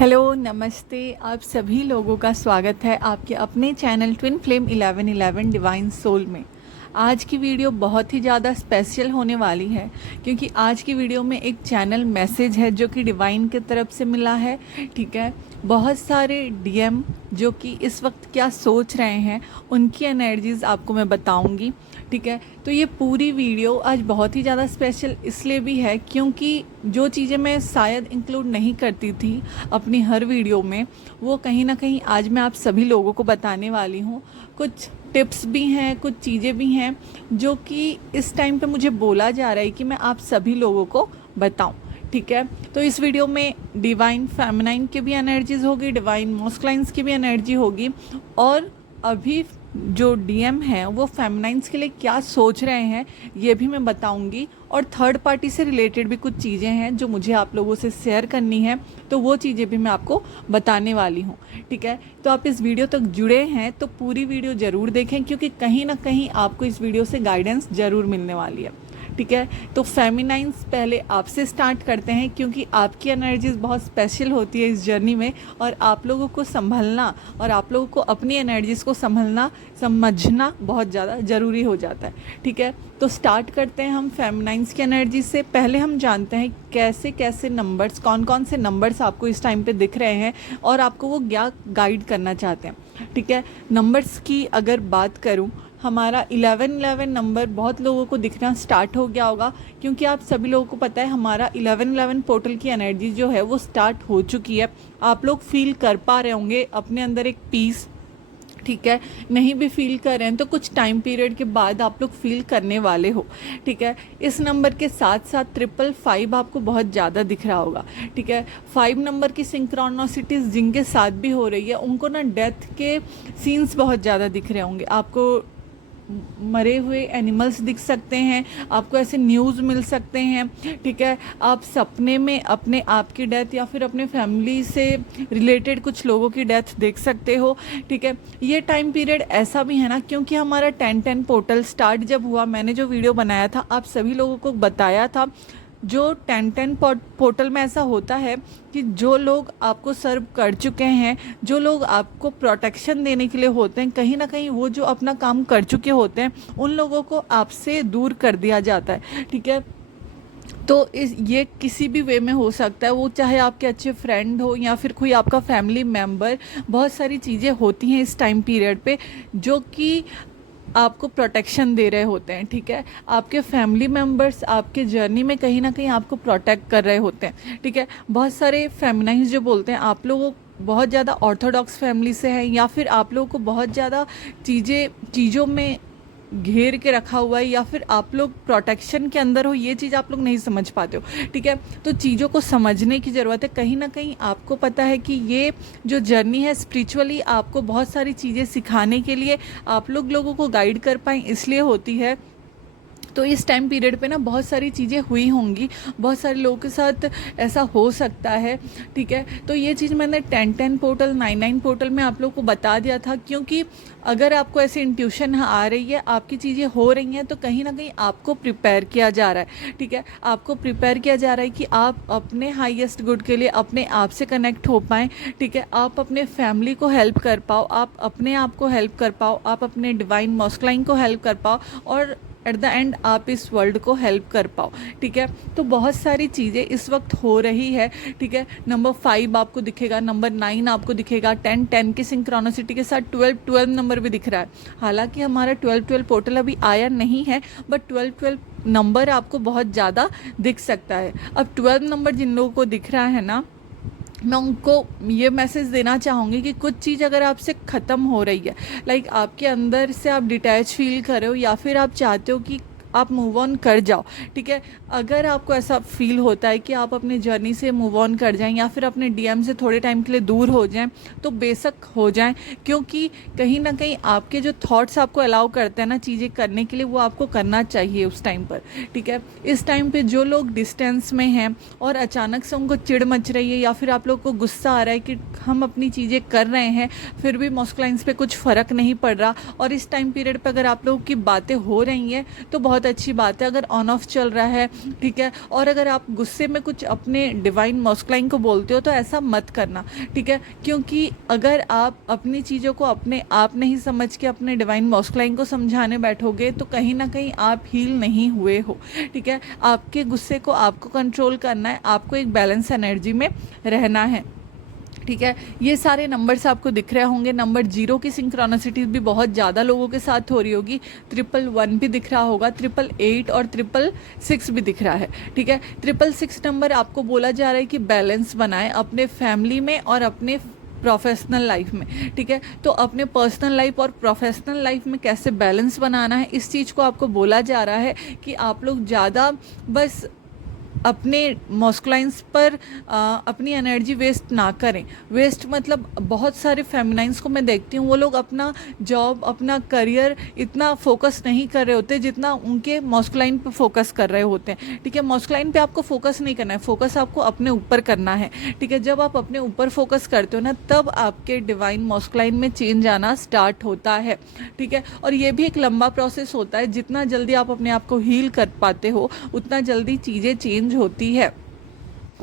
Hello नमस्ते। आप सभी लोगों का स्वागत है आपके अपने channel twin flame 1111 divine soul में। आज की वीडियो बहुत ही ज़्यादा स्पेशल होने वाली है क्योंकि आज की वीडियो में एक चैनल मैसेज है जो कि डिवाइन की तरफ से मिला है। ठीक है, बहुत सारे डीएम जो कि इस वक्त क्या सोच रहे हैं उनकी एनर्जीज़ आपको मैं बताऊंगी। ठीक है, तो ये पूरी वीडियो आज बहुत ही ज़्यादा स्पेशल इसलिए भी है क्योंकि जो चीज़ें मैं शायद इंक्लूड नहीं करती थी अपनी हर वीडियो में, वो कहीं ना कहीं आज मैं आप सभी लोगों को बताने वाली हूँ। कुछ टिप्स भी हैं, कुछ चीज़ें भी हैं जो कि इस टाइम पे मुझे बोला जा रहा है कि मैं आप सभी लोगों को बताऊं। ठीक है, तो इस वीडियो में डिवाइन फेमिनाइन की भी एनर्जीज होगी, डिवाइन मॉस्कुलाइन्स की भी एनर्जी होगी, और अभी जो डीएम हैं वो फेमिनाइन्स के लिए क्या सोच रहे हैं ये भी मैं बताऊंगी। और थर्ड पार्टी से रिलेटेड भी कुछ चीज़ें हैं जो मुझे आप लोगों से शेयर करनी है, तो वो चीज़ें भी मैं आपको बताने वाली हूँ। ठीक है, तो आप इस वीडियो तक जुड़े हैं तो पूरी वीडियो ज़रूर देखें क्योंकि कहीं ना कहीं आपको इस वीडियो से गाइडेंस ज़रूर मिलने वाली है। ठीक है, तो फेमिनाइन्स पहले आपसे स्टार्ट करते हैं क्योंकि आपकी एनर्जीज बहुत स्पेशल होती है इस जर्नी में, और आप लोगों को संभलना और आप लोगों को अपनी एनर्जीज़ को संभलना समझना बहुत ज़्यादा ज़रूरी हो जाता है। ठीक है, तो स्टार्ट करते हैं हम फेमिनाइन्स की एनर्जी से। पहले हम जानते हैं कैसे कैसे नंबर्स, कौन कौन से नंबर्स आपको इस टाइम पे दिख रहे हैं और आपको वो क्या गाइड करना चाहते हैं। ठीक है, नंबर्स की अगर बात करूँ, हमारा 1111 नंबर बहुत लोगों को दिखना स्टार्ट हो गया होगा क्योंकि आप सभी लोगों को पता है हमारा 1111 पोर्टल की एनर्जी जो है वो स्टार्ट हो चुकी है। आप लोग फील कर पा रहे होंगे अपने अंदर एक पीस। ठीक है, नहीं भी फील कर रहे हैं तो कुछ टाइम पीरियड के बाद आप लोग फील करने वाले हो। ठीक है, इस नंबर के साथ साथ 555 आपको बहुत ज़्यादा दिख रहा होगा। ठीक है, 5 नंबर की सिंक्रोनोसिटीज़ जिनके साथ भी हो रही है उनको ना डेथ के सीन्स बहुत ज़्यादा दिख रहे होंगे। आपको मरे हुए एनिमल्स दिख सकते हैं, आपको ऐसे न्यूज़ मिल सकते हैं। ठीक है, आप सपने में अपने आप की डेथ या फिर अपने फैमिली से रिलेटेड कुछ लोगों की डेथ देख सकते हो। ठीक है, ये टाइम पीरियड ऐसा भी है ना क्योंकि हमारा 10-10 पोर्टल स्टार्ट जब हुआ, मैंने जो वीडियो बनाया था आप सभी लोगों को बताया था, जो 10-10 पोर्टल में ऐसा होता है कि जो लोग आपको सर्व कर चुके हैं, जो लोग आपको प्रोटेक्शन देने के लिए होते हैं, कहीं ना कहीं वो जो अपना काम कर चुके होते हैं उन लोगों को आपसे दूर कर दिया जाता है। ठीक है, तो ये किसी भी वे में हो सकता है, वो चाहे आपके अच्छे फ्रेंड हो या फिर कोई आपका फैमिली मेम्बर। बहुत सारी चीज़ें होती हैं इस टाइम पीरियड पे जो कि आपको प्रोटेक्शन दे रहे होते हैं। ठीक है, आपके फैमिली मेम्बर्स आपके जर्नी में कहीं ना कहीं आपको प्रोटेक्ट कर रहे होते हैं। ठीक है, बहुत सारे फेमिनाइन्स जो बोलते हैं आप लोगों बहुत ज़्यादा ऑर्थोडॉक्स फैमिली से हैं या फिर आप लोगों को बहुत ज़्यादा चीज़ों में घेर के रखा हुआ है या फिर आप लोग प्रोटेक्शन के अंदर हो, ये चीज़ आप लोग नहीं समझ पाते हो। ठीक है, तो चीज़ों को समझने की ज़रूरत है। कहीं ना कहीं आपको पता है कि ये जो जर्नी है स्पिरिचुअली आपको बहुत सारी चीज़ें सिखाने के लिए, आप लोगों को गाइड कर पाएँ इसलिए होती है। तो इस टाइम पीरियड पे ना बहुत सारी चीज़ें हुई होंगी, बहुत सारे लोगों के साथ ऐसा हो सकता है। ठीक है, तो ये चीज़ मैंने 10-10 पोर्टल 9-9 पोर्टल में आप लोगों को बता दिया था क्योंकि अगर आपको ऐसे इंट्यूशन आ रही है, आपकी चीज़ें हो रही हैं, तो कहीं ना कहीं आपको प्रिपेयर किया जा रहा है। ठीक है, आपको प्रिपेयर किया जा रहा है कि आप अपने हाईएस्ट गुड के लिए अपने आप से कनेक्ट हो पाएँ। ठीक है, आप अपने फैमिली को हेल्प कर पाओ, आप अपने आप को हेल्प कर पाओ, आप अपने डिवाइन मॉस्कुलाइन को हेल्प कर पाओ और एट द एंड आप इस वर्ल्ड को हेल्प कर पाओ। ठीक है, तो बहुत सारी चीज़ें इस वक्त हो रही है। ठीक है, नंबर 5 आपको दिखेगा, नंबर 9 आपको दिखेगा, 10-10 की सिंक्रोनिसिटी के साथ 12-12 नंबर भी दिख रहा है। हालांकि हमारा 12-12 पोर्टल अभी आया नहीं है बट 12-12 नंबर आपको बहुत ज़्यादा दिख सकता है। अब 12 नंबर जिन लोगों को दिख रहा है ना, मैं उनको ये मैसेज देना चाहूँगी कि कुछ चीज़ अगर आपसे ख़त्म हो रही है, लाइक आपके अंदर से आप डिटैच फील कर रहे हो या फिर आप चाहते हो कि आप मूव ऑन कर जाओ। ठीक है, अगर आपको ऐसा फील होता है कि आप अपनी जर्नी से मूव ऑन कर जाएं या फिर अपने डीएम से थोड़े टाइम के लिए दूर हो जाएं, तो बेशक हो जाएं क्योंकि कहीं ना कहीं आपके जो थॉट्स आपको अलाउ करते हैं ना चीज़ें करने के लिए, वो आपको करना चाहिए उस टाइम पर। ठीक है, इस टाइम पे जो लोग डिस्टेंस में हैं और अचानक से उनको चिढ़ मच रही है या फिर आप लोग को गुस्सा आ रहा है कि हम अपनी चीज़ें कर रहे हैं फिर भी मॉस्कुलाइन्स पे कुछ फ़र्क नहीं पड़ रहा, और इस टाइम पीरियड पर अगर आप लोगों की बातें हो रही हैं तो बहुत बहुत अच्छी बात है। अगर ऑन ऑफ चल रहा है, ठीक है, और अगर आप गुस्से में कुछ अपने डिवाइन मस्कुलाइन को बोलते हो तो ऐसा मत करना, ठीक है, क्योंकि अगर आप अपनी चीज़ों को अपने आप नहीं समझ के अपने डिवाइन मस्कुलाइन को समझाने बैठोगे तो कहीं ना कहीं आप हील नहीं हुए हो, ठीक है। आपके गुस्से को आपको कंट्रोल करना है, आपको एक बैलेंस एनर्जी में रहना है, ठीक है। ये सारे नंबर्स आपको दिख रहे होंगे। नंबर 0 की सिंक्रोनिसिटी भी बहुत ज़्यादा लोगों के साथ हो रही होगी। 111 भी दिख रहा होगा, 888 और 666 भी दिख रहा है, ठीक है। 666 नंबर आपको बोला जा रहा है कि बैलेंस बनाएं अपने फैमिली में और अपने प्रोफेशनल लाइफ में, ठीक है। तो अपने पर्सनल लाइफ और प्रोफेशनल लाइफ में कैसे बैलेंस बनाना है, इस चीज़ को आपको बोला जा रहा है कि आप लोग ज़्यादा बस अपने मस्कुलाइंस पर अपनी एनर्जी वेस्ट ना करें। वेस्ट मतलब बहुत सारे फेमिनाइंस को मैं देखती हूँ, वो लोग अपना जॉब, अपना करियर इतना फोकस नहीं कर रहे होते जितना उनके मस्कुलाइन पे फोकस कर रहे होते हैं, ठीक है। मस्कुलाइन पे आपको फोकस नहीं करना है, फोकस आपको अपने ऊपर करना है, ठीक है। जब आप अपने ऊपर फोकस करते हो ना, तब आपके डिवाइन मस्कुलाइन में चेंज आना स्टार्ट होता है, ठीक है। और ये भी एक लंबा प्रोसेस होता है। जितना जल्दी आप अपने आप को हील कर पाते हो उतना जल्दी चीज़ें चेंज होती है,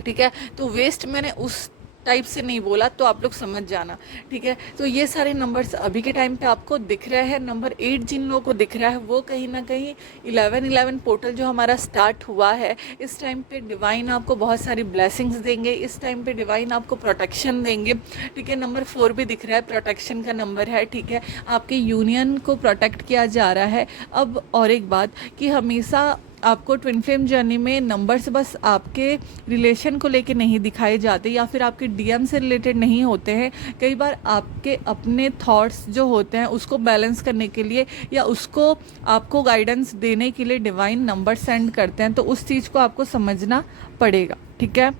ठीक है। तो वेस्ट मैंने उस टाइप से नहीं बोला, तो आप लोग समझ जाना, ठीक है। तो ये सारे नंबर्स अभी के टाइम पे आपको दिख रहे हैं। नंबर 8 जिन लोगों को दिख रहा है वो कहीं ना कहीं 1111 पोर्टल जो हमारा स्टार्ट हुआ है, इस टाइम पे डिवाइन आपको बहुत सारी ब्लेसिंग्स देंगे, इस टाइम पे डिवाइन आपको प्रोटेक्शन देंगे, ठीक है। नंबर 4 भी दिख रहा है, प्रोटेक्शन का नंबर है, ठीक है। आपके यूनियन को प्रोटेक्ट किया जा रहा है। अब और एक बात कि हमेशा आपको ट्विन फ्लेम जर्नी में नंबर्स बस आपके रिलेशन को लेके नहीं दिखाए जाते या फिर आपके डीएम से रिलेटेड नहीं होते हैं। कई बार आपके अपने थॉट्स जो होते हैं उसको बैलेंस करने के लिए या उसको आपको गाइडेंस देने के लिए डिवाइन नंबर सेंड करते हैं, तो उस चीज़ को आपको समझना पड़ेगा, ठीक है।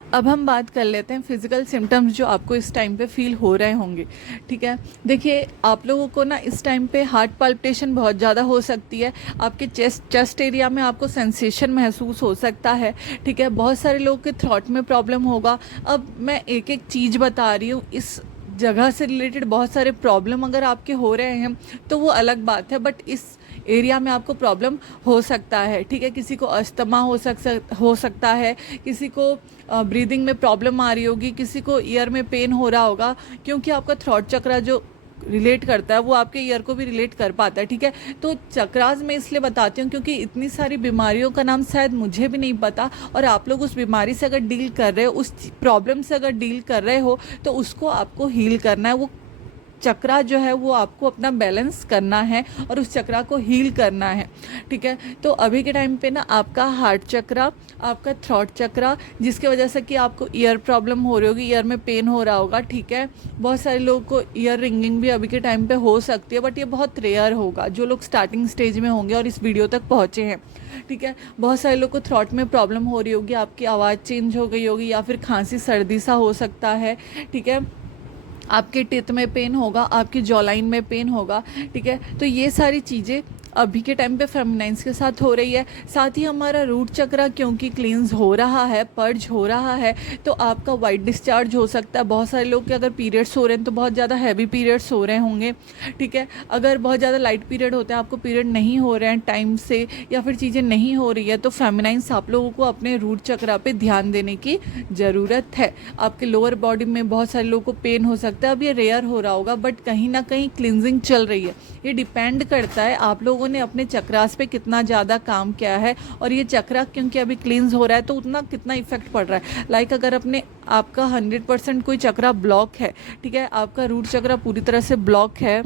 अब हम बात कर लेते हैं फिजिकल सिम्टम्स जो आपको इस टाइम पे फील हो रहे होंगे, ठीक है। देखिए, आप लोगों को ना इस टाइम पे हार्ट पल्पिटेशन बहुत ज़्यादा हो सकती है। आपके चेस्ट एरिया में आपको सेंसेशन महसूस हो सकता है, ठीक है। बहुत सारे लोगों के थ्रोट में प्रॉब्लम होगा। अब मैं एक एक चीज़ बता रही हूँ, इस जगह से रिलेटेड बहुत सारे प्रॉब्लम अगर आपके हो रहे हैं तो वो अलग बात है, बट इस एरिया में आपको प्रॉब्लम हो सकता है, ठीक है। किसी को अस्थमा हो सकता है, किसी को ब्रीदिंग में प्रॉब्लम आ रही होगी, किसी को ईयर में पेन हो रहा होगा, क्योंकि आपका थ्रोट चक्रा जो रिलेट करता है वो आपके ईयर को भी रिलेट कर पाता है, ठीक है। तो चक्रास मैं इसलिए बताती हूँ क्योंकि इतनी सारी बीमारियों का नाम शायद मुझे भी नहीं पता, और आप लोग उस बीमारी से अगर डील कर रहे हो, उस प्रॉब्लम से अगर डील कर रहे हो, तो उसको आपको हील करना है। वो चक्रा जो है वो आपको अपना बैलेंस करना है और उस चक्रा को हील करना है, ठीक है। तो अभी के टाइम पे ना आपका हार्ट चक्रा, आपका थ्रोट चक्रा, जिसकी वजह से कि आपको ईयर प्रॉब्लम हो रही होगी, ईयर में पेन हो रहा होगा, ठीक है। बहुत सारे लोगों को ईयर रिंगिंग भी अभी के टाइम पे हो सकती है, बट ये बहुत रेयर होगा जो लोग स्टार्टिंग स्टेज में होंगे और इस वीडियो तक पहुँचे हैं, ठीक है। बहुत सारे लोग को थ्रोट में प्रॉब्लम हो रही होगी, आपकी आवाज़ चेंज हो गई होगी या फिर खांसी सर्दी सा हो सकता है, ठीक है। आपके टिथ में पेन होगा, आपकी जॉलाइन में पेन होगा, ठीक है। तो ये सारी चीज़ें अभी के टाइम पे फेमिनाइंस के साथ हो रही है। साथ ही हमारा रूट चक्रा क्योंकि क्लींस हो रहा है, पर्ज हो रहा है, तो आपका वाइट डिस्चार्ज हो सकता है। बहुत सारे लोग के अगर पीरियड्स हो रहे हैं तो बहुत ज़्यादा हैवी पीरियड्स हो रहे होंगे, ठीक है। अगर बहुत ज़्यादा लाइट पीरियड होते हैं, आपको पीरियड नहीं हो रहे हैं टाइम से या फिर चीज़ें नहीं हो रही है, तो फेमिनाइंस आप लोगों को अपने रूट चक्रा पे ध्यान देने की ज़रूरत है। आपके लोअर बॉडी में बहुत सारे लोगों को पेन हो सकता है। अब ये रेयर हो रहा होगा, बट कहीं ना कहीं क्लिनजिंग चल रही है। ये डिपेंड करता है आप लोगों ने अपने चक्रास पे कितना ज़्यादा काम किया है, और ये चक्रा क्योंकि अभी क्लींस हो रहा है तो उतना कितना इफेक्ट पड़ रहा है। लाइक अगर अपने आपका 100% कोई चक्रा ब्लॉक है, ठीक है, आपका रूट चक्रा पूरी तरह से ब्लॉक है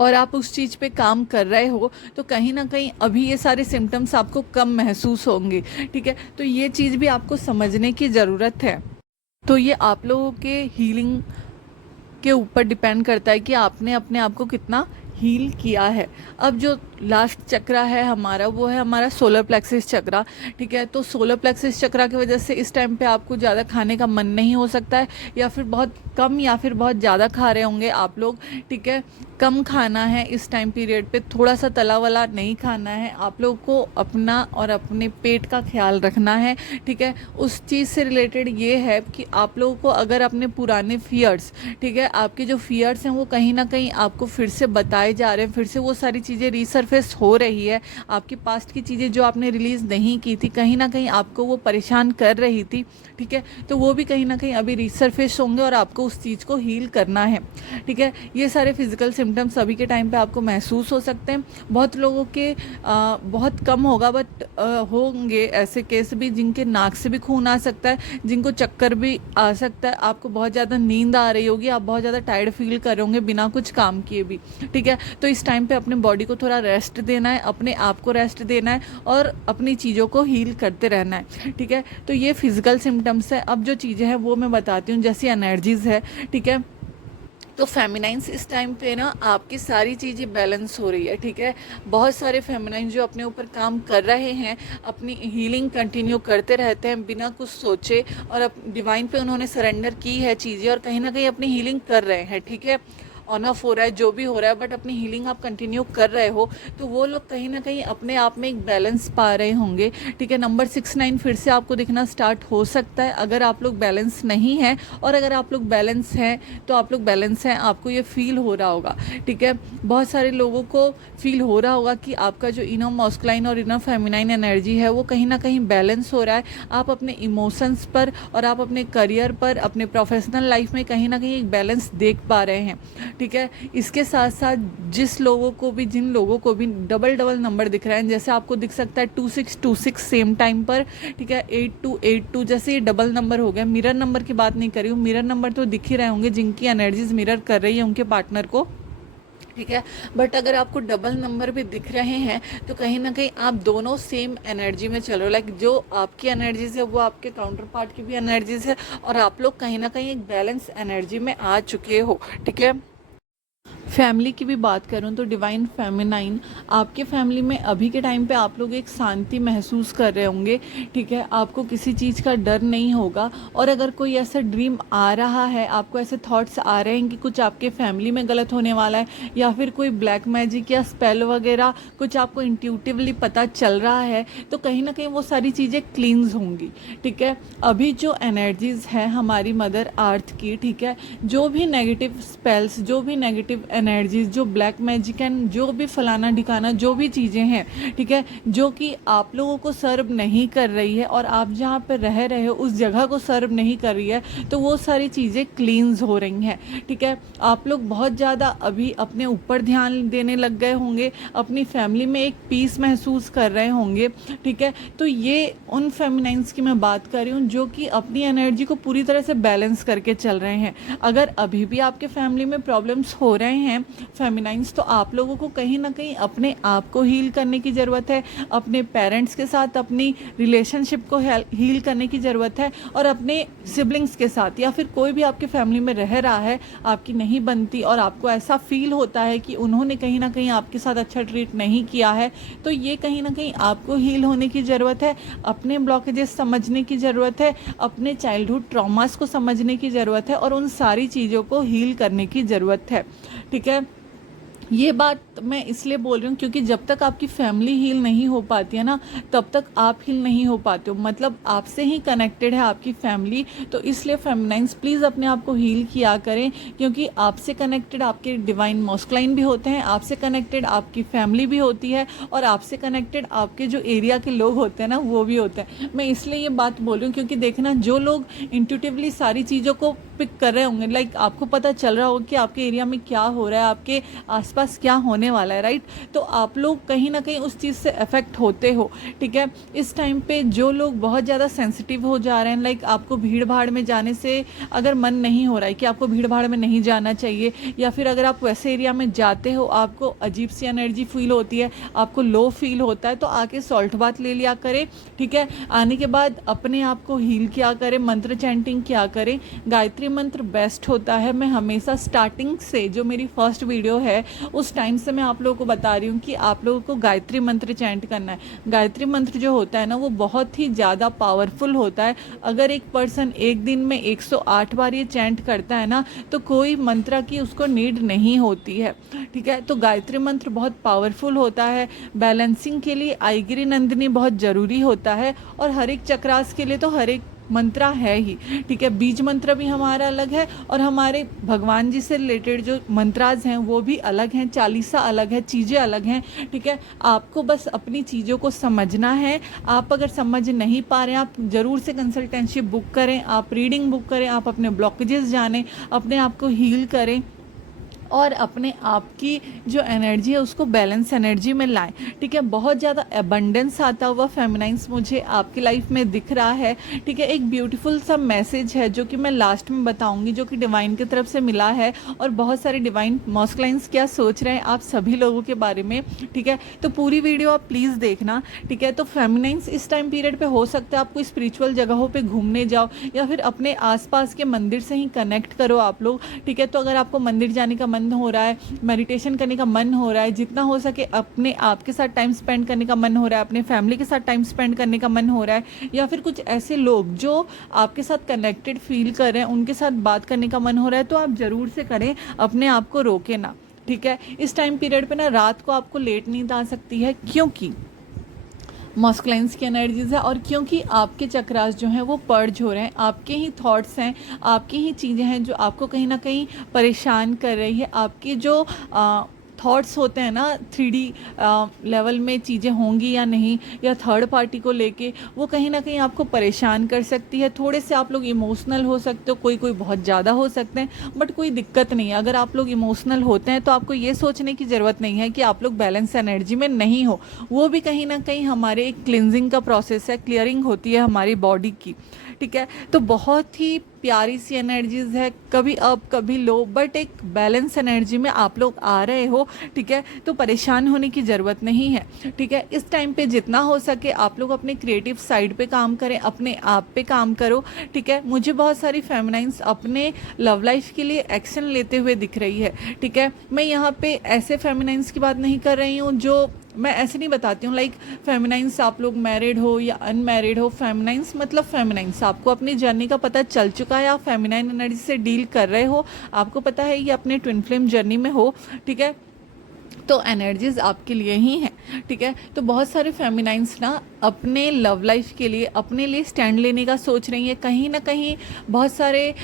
और आप उस चीज़ पे काम कर रहे हो, तो कहीं ना कहीं अभी ये सारे सिम्टम्स आपको कम महसूस होंगे, ठीक है। तो ये चीज़ भी आपको समझने की ज़रूरत है। तो ये आप लोगों के हीलिंग के ऊपर डिपेंड करता है कि आपने अपने आप को कितना हील किया है। अब जो लास्ट चक्रा है हमारा, वो है हमारा सोलर प्लेक्सिस चक्रा, ठीक है। तो सोलर प्लेक्सिस चक्रा की वजह से इस टाइम पे आपको ज़्यादा खाने का मन नहीं हो सकता है, या फिर बहुत कम या फिर बहुत ज़्यादा खा रहे होंगे आप लोग, ठीक है। कम खाना है इस टाइम पीरियड पे, थोड़ा सा तला वाला नहीं खाना है। आप लोग को अपना और अपने पेट का ख्याल रखना है, ठीक है। उस चीज़ से रिलेटेड ये है कि आप लोगों को अगर अपने पुराने फियर्स, ठीक है, आपके जो फियर्स हैं वो कहीं ना कहीं आपको फिर से बताए जा रहे हैं, फिर से वो सारी चीज़ें रीसर्फेस रीसरफेस हो रही है, आपकी पास्ट की चीज़ें जो आपने रिलीज़ नहीं की थी, कहीं ना कहीं आपको वो परेशान कर रही थी, ठीक है, तो वो भी कहीं ना कहीं अभी रीसरफेस होंगे और आपको उस चीज़ को हील करना है, ठीक है। ये सारे फिजिकल सिम्टम्स अभी के टाइम पे आपको महसूस हो सकते हैं। बहुत लोगों के बहुत कम होगा, बट होंगे ऐसे केस भी जिनके नाक से भी खून आ सकता है, जिनको चक्कर भी आ सकता है, आपको बहुत ज़्यादा नींद आ रही होगी, आप बहुत ज़्यादा टायर्ड फील कर रहे होंगे बिना कुछ काम किए भी, ठीक है। तो इस टाइम पे अपने बॉडी को थोड़ा रेस्ट देना है, अपने आप को रेस्ट देना है और अपनी चीज़ों को हील करते रहना है, ठीक है। तो ये फिजिकल सिम्टम्स है। अब जो चीज़ें हैं वो मैं बताती हूँ, जैसी एनर्जीज़ है, ठीक है। तो फेमिनाइंस इस टाइम पे ना आपकी सारी चीज़ें बैलेंस हो रही है, ठीक है। बहुत सारे फेमिनाइन जो अपने ऊपर काम कर रहे हैं, अपनी हीलिंग कंटिन्यू करते रहते हैं बिना कुछ सोचे, और अब डिवाइन पे उन्होंने सरेंडर की है चीज़ें और कहीं ना कहीं अपनी हीलिंग कर रहे हैं, ठीक है। ऑन ऑफ हो रहा है, जो भी हो रहा है, बट अपनी हीलिंग आप कंटिन्यू कर रहे हो, तो वो लोग कहीं ना कहीं अपने आप में एक बैलेंस पा रहे होंगे, ठीक है। नंबर 69 फिर से आपको दिखना स्टार्ट हो सकता है अगर आप लोग बैलेंस नहीं हैं, और अगर आप लोग बैलेंस हैं तो आप लोग बैलेंस हैं, आपको ये फील हो रहा होगा, ठीक है। बहुत सारे लोगों को फील हो रहा होगा कि आपका जो इनर मॉस्कुलाइन और इनर फेमिनाइन एनर्जी है वो कहीं ना कहीं बैलेंस हो रहा है। आप अपने इमोशंस पर और आप अपने करियर पर, अपने प्रोफेशनल लाइफ में कहीं ना कहीं एक बैलेंस देख पा रहे हैं, ठीक है। इसके साथ साथ जिन लोगों को भी डबल डबल नंबर दिख रहा है, जैसे आपको दिख सकता है 2626 सेम टाइम पर, ठीक है, 8282, जैसे ये डबल नंबर हो गया। मिरर नंबर की बात नहीं कर रही हूँ, मिरर नंबर तो दिख ही रहे होंगे जिनकी एनर्जीज मिरर कर रही है उनके पार्टनर को, ठीक है। बट अगर आपको डबल नंबर भी दिख रहे हैं तो कहीं ना कहीं आप दोनों सेम एनर्जी में चल रहे हो, लाइक जो आपकी एनर्जीज है वो आपके काउंटर पार्ट की भी एनर्जीज है, और आप लोग कहीं ना कहीं एक बैलेंस एनर्जी में आ चुके हो, ठीक है। फैमिली की भी बात करूं तो डिवाइन फेमिनाइन, आपके फैमिली में अभी के टाइम पे आप लोग एक शांति महसूस कर रहे होंगे, ठीक है। आपको किसी चीज़ का डर नहीं होगा, और अगर कोई ऐसा ड्रीम आ रहा है, आपको ऐसे थॉट्स आ रहे हैं कि कुछ आपके फैमिली में गलत होने वाला है, या फिर कोई ब्लैक मैजिक या स्पेल वगैरह कुछ आपको इंट्यूटिवली पता चल रहा है, तो कहीं ना कहीं वो सारी चीज़ें क्लींस होंगी, ठीक है। अभी जो एनर्जीज है हमारी मदर अर्थ की, ठीक है, जो भी नेगेटिव स्पेल्स, जो भी नेगेटिव एनर्जीज, जो ब्लैक मैजिक एंड जो भी फलाना ढिकाना जो भी चीज़ें हैं, ठीक है, जो कि आप लोगों को सर्व नहीं कर रही है और आप जहाँ पर रह रहे हो उस जगह को सर्व नहीं कर रही है, तो वो सारी चीज़ें क्लींस हो रही हैं, ठीक है। आप लोग बहुत ज़्यादा अभी अपने ऊपर ध्यान देने लग गए होंगे, अपनी फैमिली में एक पीस महसूस कर रहे होंगे, ठीक है। तो ये उन फेमिनाइंस की मैं बात कर रही हूँ जो कि अपनी एनर्जी को पूरी तरह से बैलेंस करके चल रहे हैं। अगर अभी भी आपके फैमिली में प्रॉब्लम्स हो रहे हैं फेमिनाइंस, तो आप लोगों को कहीं ना कहीं अपने आप को हील करने की ज़रूरत है, अपने पेरेंट्स के साथ अपनी रिलेशनशिप को हील करने की ज़रूरत है, और अपने सिबलिंग्स के साथ, या फिर कोई भी आपके फैमिली में रह रहा है, आपकी नहीं बनती और आपको ऐसा फील होता है कि उन्होंने कहीं ना कहीं आपके साथ अच्छा ट्रीट नहीं किया है, तो ये कहीं ना कहीं आपको हील होने की ज़रूरत है, अपने ब्लॉकेजेस समझने की ज़रूरत है, अपने चाइल्डहुड ट्रॉमास को समझने की ज़रूरत है, और उन सारी चीज़ों को हील करने की ज़रूरत है, ठीक है। ये बात मैं इसलिए बोल रही हूँ क्योंकि जब तक आपकी फैमिली हील नहीं हो पाती है ना, तब तक आप हील नहीं हो पाते हो, मतलब आपसे ही कनेक्टेड है आपकी फैमिली। तो इसलिए फेमिनाइंस प्लीज़ अपने आप को हील किया करें, क्योंकि आपसे कनेक्टेड आपके डिवाइन मॉस्कुलाइन भी होते हैं, आपसे कनेक्टेड आपकी फैमिली भी होती है, और आपसे कनेक्टेड आपके जो एरिया के लोग होते हैं ना वो भी होते हैं। मैं इसलिए ये बात बोल रही हूँ क्योंकि देखना, जो लोग इंट्यूटिवली सारी चीज़ों को पिक कर रहे होंगे, लाइक आपको पता चल रहा होगा कि आपके एरिया में क्या हो रहा है, आपके आसपास क्या होने वाला है, राइट, तो आप लोग कहीं ना कहीं उस चीज़ से अफेक्ट होते हो, ठीक है। इस टाइम पे जो लोग बहुत ज़्यादा सेंसिटिव हो जा रहे हैं, लाइक आपको भीड़ भाड़ में जाने से अगर मन नहीं हो रहा है कि आपको भीड़ भाड़ में नहीं जाना चाहिए, या फिर अगर आप वैसे एरिया में जाते हो आपको अजीब सी एनर्जी फील होती है, आपको लो फील होता है, तो आके सॉल्ट बाथ ले लिया करें, ठीक है। आने के बाद अपने आप को हील किया करें, मंत्र चैंटिंग किया करें। गायत्री मंत्र बेस्ट होता है। मैं हमेशा स्टार्टिंग से, जो मेरी फर्स्ट वीडियो है उस टाइम से मैं आप लोगों को बता रही हूँ कि आप लोगों को गायत्री मंत्र चैंट करना है। गायत्री मंत्र जो होता है ना वो बहुत ही ज़्यादा पावरफुल होता है। अगर एक पर्सन एक दिन में 108 बार ये चैंट करता है ना, तो कोई मंत्र की उसको नीड नहीं होती है, ठीक है। तो गायत्री मंत्र बहुत पावरफुल होता है। बैलेंसिंग के लिए आइगिरी नंदिनी बहुत ज़रूरी होता है, और हर एक चक्रास के लिए तो हर एक मंत्रा है ही, ठीक है। बीज मंत्र भी हमारा अलग है और हमारे भगवान जी से रिलेटेड जो मंत्राज हैं वो भी अलग हैं, चालीसा अलग है, चीज़ें अलग हैं, ठीक है। आपको बस अपनी चीज़ों को समझना है। आप अगर समझ नहीं पा रहे हैं, आप ज़रूर से कंसल्टेंसी बुक करें, आप रीडिंग बुक करें, आप अपने ब्लॉकेजेस जानें, अपने आप को हील करें और अपने आप की जो एनर्जी है उसको बैलेंस एनर्जी में लाएं, ठीक है। बहुत ज़्यादा एबंडेंस आता हुआ फेमिनाइंस मुझे आपकी लाइफ में दिख रहा है, ठीक है। एक ब्यूटीफुल सा मैसेज है जो कि मैं लास्ट में बताऊंगी, जो कि डिवाइन की तरफ से मिला है, और बहुत सारे डिवाइन मॉस्कुलाइंस क्या सोच रहे हैं आप सभी लोगों के बारे में, ठीक है। तो पूरी वीडियो आप प्लीज़ देखना, ठीक है। तो फेमिनाइंस इस टाइम पीरियड पे हो सकता है आपको स्पिरिचुअल जगहों पे घूमने जाओ या फिर अपने आसपास के मंदिर से ही कनेक्ट करो आप लोग, ठीक है। तो अगर आपको मंदिर जाने का मन हो रहा है, मेडिटेशन करने का मन हो रहा है, जितना हो सके अपने आप के साथ टाइम स्पेंड करने का मन हो रहा है, अपने फैमिली के साथ टाइम स्पेंड करने का मन हो रहा है, या फिर कुछ ऐसे लोग जो आपके साथ कनेक्टेड फील कर रहे हैं उनके साथ बात करने का मन हो रहा है, तो आप ज़रूर से करें, अपने आप को रोके ना, ठीक है। इस टाइम पीरियड पे ना रात को आपको लेट नींद आ सकती है, क्योंकि मॉस्कुलाइंस की एनर्जीज है और क्योंकि आपके चक्रास जो हैं वो पर्ज हो रहे हैं, आपके ही थॉट्स हैं, आपकी ही चीज़ें हैं जो आपको कहीं ना कहीं परेशान कर रही है। आपके जो थॉट्स होते हैं ना 3D लेवल में चीज़ें होंगी या नहीं, या थर्ड पार्टी को लेके, वो कहीं ना कहीं आपको परेशान कर सकती है। थोड़े से आप लोग इमोशनल हो सकते हो, कोई कोई बहुत ज़्यादा हो सकते हैं, बट कोई दिक्कत नहीं है। अगर आप लोग इमोशनल होते हैं तो आपको ये सोचने की ज़रूरत नहीं है कि आप लोग बैलेंस एनर्जी में नहीं हो। वो भी कहीं ना कहीं हमारे एक क्लिनजिंग का प्रोसेस है, क्लियरिंग होती है हमारी बॉडी की, ठीक है। तो बहुत ही प्यारी सी एनर्जीज है, कभी अप कभी लो, बट एक बैलेंस एनर्जी में आप लोग आ रहे हो, ठीक है। तो परेशान होने की ज़रूरत नहीं है, ठीक है। इस टाइम पे जितना हो सके आप लोग अपने क्रिएटिव साइड पे काम करें, अपने आप पे काम करो, ठीक है। मुझे बहुत सारी फेमिनाइंस अपने लव लाइफ के लिए एक्शन लेते हुए दिख रही है, ठीक है। मैं यहाँ पे ऐसे फेमिनाइंस की बात नहीं कर रही हूँ जो, मैं ऐसे नहीं बताती हूँ लाइक फेमिनाइंस आप लोग मैरिड हो या अनमैरिड हो। फेमिनाइंस मतलब फेमिनाइंस, आपको अपनी जर्नी का पता चल चुका है, आप फेमिनाइन एनर्जी से डील कर रहे हो, आपको पता है ये अपने ट्विन फ्लेम जर्नी में हो, ठीक है। तो एनर्जीज आपके लिए ही हैं, ठीक है। तो बहुत सारे फेमिनाइंस ना अपने लव लाइफ के लिए, अपने लिए स्टैंड लेने का सोच रही हैं। कहीं ना कहीं बहुत सारे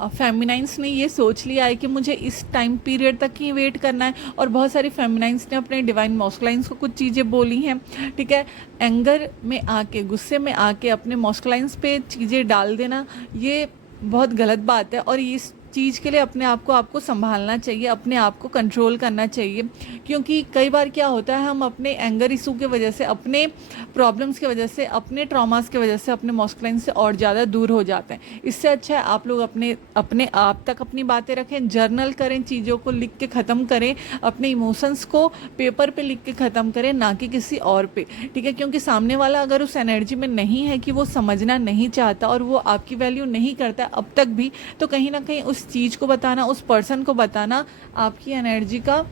फेमिनाइंस ने ये सोच लिया है कि मुझे इस टाइम पीरियड तक ही वेट करना है, और बहुत सारी फेमिनाइंस ने अपने डिवाइन मॉस्कुलाइंस को कुछ चीज़ें बोली हैं, ठीक है। एंगर में आके, गुस्से में आके अपने मॉस्कुलाइंस पे चीज़ें डाल देना ये बहुत गलत बात है, और इस चीज़ के लिए अपने आप को आपको संभालना चाहिए, अपने आप को कंट्रोल करना चाहिए। क्योंकि कई बार क्या होता है, हम अपने एंगर इशू के वजह से, अपने प्रॉब्लम्स की वजह से, अपने ट्रॉमास की वजह से अपने मॉस्कुलाइन से और ज़्यादा दूर हो जाते हैं। इससे अच्छा है आप लोग अपने आप तक अपनी बातें रखें, जर्नल करें, चीज़ों को लिख के ख़त्म करें, अपने इमोशंस को पेपर पे लिख के ख़त्म करें, ना कि किसी और पे, ठीक है। क्योंकि सामने वाला अगर उस एनर्जी में नहीं है कि वो समझना नहीं चाहता और वो आपकी वैल्यू नहीं करता अब तक भी, तो कहीं ना कहीं उस चीज़ को बताना, उस पर्सन को बताना आपकी एनर्जी का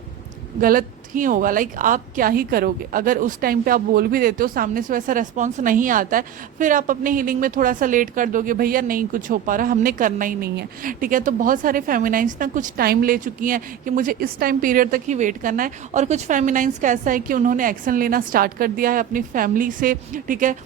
गलत ही होगा। लाइक आप क्या ही करोगे अगर उस टाइम पे आप बोल भी देते हो, सामने से वैसा रिस्पॉन्स नहीं आता है, फिर आप अपने हीलिंग में थोड़ा सा लेट कर दोगे, भैया नहीं कुछ हो पा रहा, हमने करना ही नहीं है, ठीक है। तो बहुत सारे फेमिनाइंस ना कुछ टाइम ले चुकी हैं कि मुझे इस टाइम पीरियड तक ही वेट करना है, और कुछ फेमिनाइंस का ऐसा है कि उन्होंने एक्शन लेना स्टार्ट कर दिया है अपनी फैमिली से, ठीक है।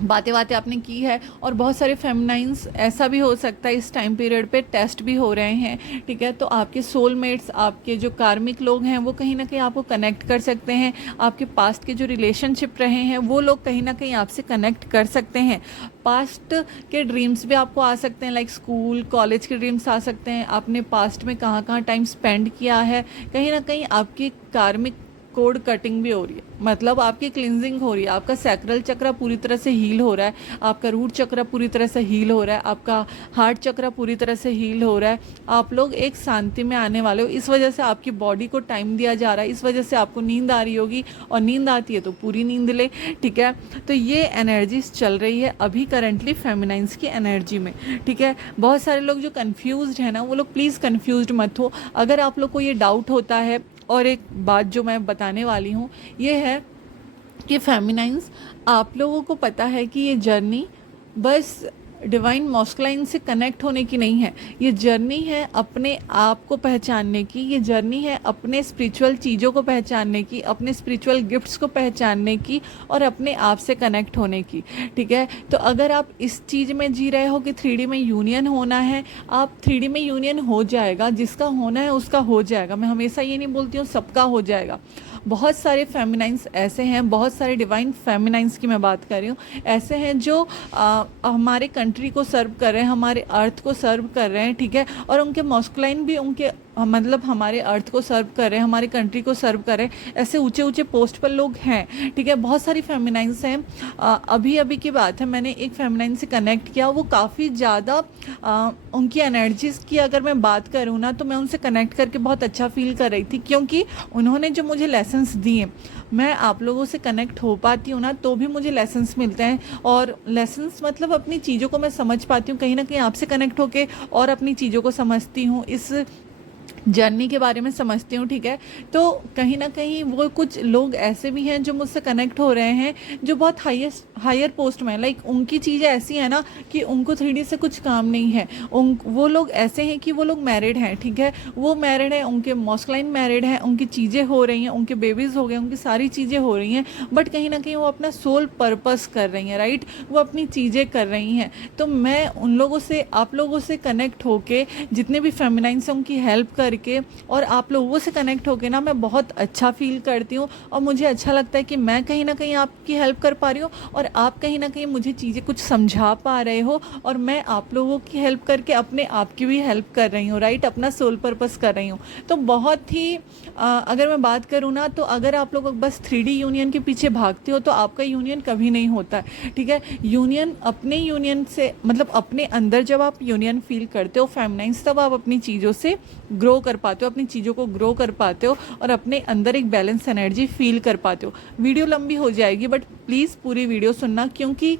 बातें आपने की है। और बहुत सारे फेमिनाइंस ऐसा भी हो सकता है इस टाइम पीरियड पे टेस्ट भी हो रहे हैं, ठीक है। तो आपके सोलमेट्स, आपके जो कार्मिक लोग हैं वो कहीं ना कहीं आपको कनेक्ट कर सकते हैं, आपके पास्ट के जो रिलेशनशिप रहे हैं वो लोग कहीं ना कहीं आपसे कनेक्ट कर सकते हैं। पास्ट के ड्रीम्स भी आपको आ सकते हैं, लाइक स्कूल कॉलेज के ड्रीम्स आ सकते हैं, आपने पास्ट में कहाँ कहाँ टाइम स्पेंड किया है, कहीं ना कहीं आपकी कार्मिक कोड कटिंग भी हो रही है, मतलब आपकी क्लिनजिंग हो रही है, आपका सैक्रल चक्र पूरी तरह से हील हो रहा है, आपका रूट चक्र पूरी तरह से हील हो रहा है, आपका हार्ट चक्र पूरी तरह से हील हो रहा है। आप लोग एक शांति में आने वाले हो, इस वजह से आपकी बॉडी को टाइम दिया जा रहा है, इस वजह से आपको नींद आ रही होगी, और नींद आती है तो पूरी नींद ले, ठीक है। तो ये एनर्जीज चल रही है अभी करंटली फेमिनाइंस की एनर्जी में, ठीक है। बहुत सारे लोग जो कन्फ्यूज्ड है ना, वो लोग प्लीज़ कन्फ्यूज्ड मत हो। अगर आप लोग को ये डाउट होता है, और एक बात जो मैं बताने वाली हूँ ये है कि फेमिनाइंस, आप लोगों को पता है कि ये जर्नी बस डिवाइन मॉस्कुलाइन से कनेक्ट होने की नहीं है, ये जर्नी है अपने आप को पहचानने की, ये जर्नी है अपने स्पिरिचुअल चीज़ों को पहचानने की, अपने स्पिरिचुअल गिफ्ट्स को पहचानने की और अपने आप से कनेक्ट होने की। ठीक है, तो अगर आप इस चीज़ में जी रहे हो कि 3D में यूनियन होना है, आप 3D में यूनियन हो जाएगा, जिसका होना है उसका हो जाएगा। मैं हमेशा ये नहीं बोलती हूँ सबका हो जाएगा। बहुत सारे फेमिनाइंस ऐसे हैं, बहुत सारे डिवाइन फेमिनाइंस की मैं बात कर रही हूँ, ऐसे हैं जो हमारे कंट्री को सर्व कर रहे हैं, हमारे अर्थ को सर्व कर रहे हैं। ठीक है, और उनके मॉस्कुलाइन भी उनके मतलब हमारे अर्थ को सर्व कर रहे हैं, हमारी कंट्री को सर्व कर रहे हैं। ऐसे ऊंचे ऊंचे पोस्ट पर लोग हैं। ठीक है, बहुत सारी फेमिनाइंस हैं। अभी अभी की बात है, मैंने एक फेमिनाइन से कनेक्ट किया, वो काफ़ी ज़्यादा उनकी एनर्जीज़ की अगर मैं बात करूँ ना, तो मैं उनसे कनेक्ट करके बहुत अच्छा फील कर रही थी, क्योंकि उन्होंने जो मुझे लेसन्स दिए, मैं आप लोगों से कनेक्ट हो पाती हूँ ना तो भी मुझे लेसन्स मिलते हैं। और लेसन्स मतलब अपनी चीज़ों को मैं समझ पाती हूँ, कहीं ना कहीं आपसे कनेक्ट होके और अपनी चीज़ों को समझती हूँ, इस जर्नी के बारे में समझती हूँ। ठीक है, तो कहीं ना कहीं वो कुछ लोग ऐसे भी हैं जो मुझसे कनेक्ट हो रहे हैं, जो बहुत हायर पोस्ट में, लाइक उनकी चीज़ें ऐसी हैं ना कि उनको 3D से कुछ काम नहीं है। वो लोग ऐसे हैं कि वो लोग मैरिड हैं। ठीक है, वो मैरिड हैं, उनके मॉस्कुलाइन मैरिड हैं, उनकी चीज़ें हो रही हैं, उनके बेबीज़ हो गए, उनकी सारी चीज़ें हो रही हैं, बट कहीं ना कहीं वो अपना सोल पर्पस कर रही हैं। राइट, वो अपनी चीज़ें कर रही हैं। तो मैं उन लोगों से, आप लोगों से कनेक्ट होके, जितने भी फेमिनाइंस हैं उनकी हेल्प करके और आप लोगों से कनेक्ट होके ना, मैं बहुत अच्छा फील करती हूँ। और मुझे अच्छा लगता है कि मैं कहीं ना कहीं आपकी हेल्प कर पा रही हूँ और आप कहीं ना कहीं मुझे चीज़ें कुछ समझा पा रहे हो, और मैं आप लोगों की हेल्प करके अपने आप की भी हेल्प कर रही हूँ। राइट, अपना सोल पर्पस कर रही हूँ। तो बहुत ही अगर मैं बात करूँ ना, तो अगर आप लोग बस 3D यूनियन के पीछे भागते हो तो आपका यूनियन कभी नहीं होता है। ठीक है, यूनियन अपने यूनियन से, मतलब अपने अंदर जब आप यूनियन फील करते हो फेमिनाइंस, तब आप अपनी चीज़ों से ग्रो कर पाते हो, अपनी चीज़ों को ग्रो कर पाते हो और अपने अंदर एक बैलेंस एनर्जी फील कर पाते हो। वीडियो लंबी हो जाएगी, बट प्लीज़ पूरी वीडियो सुनना, क्योंकि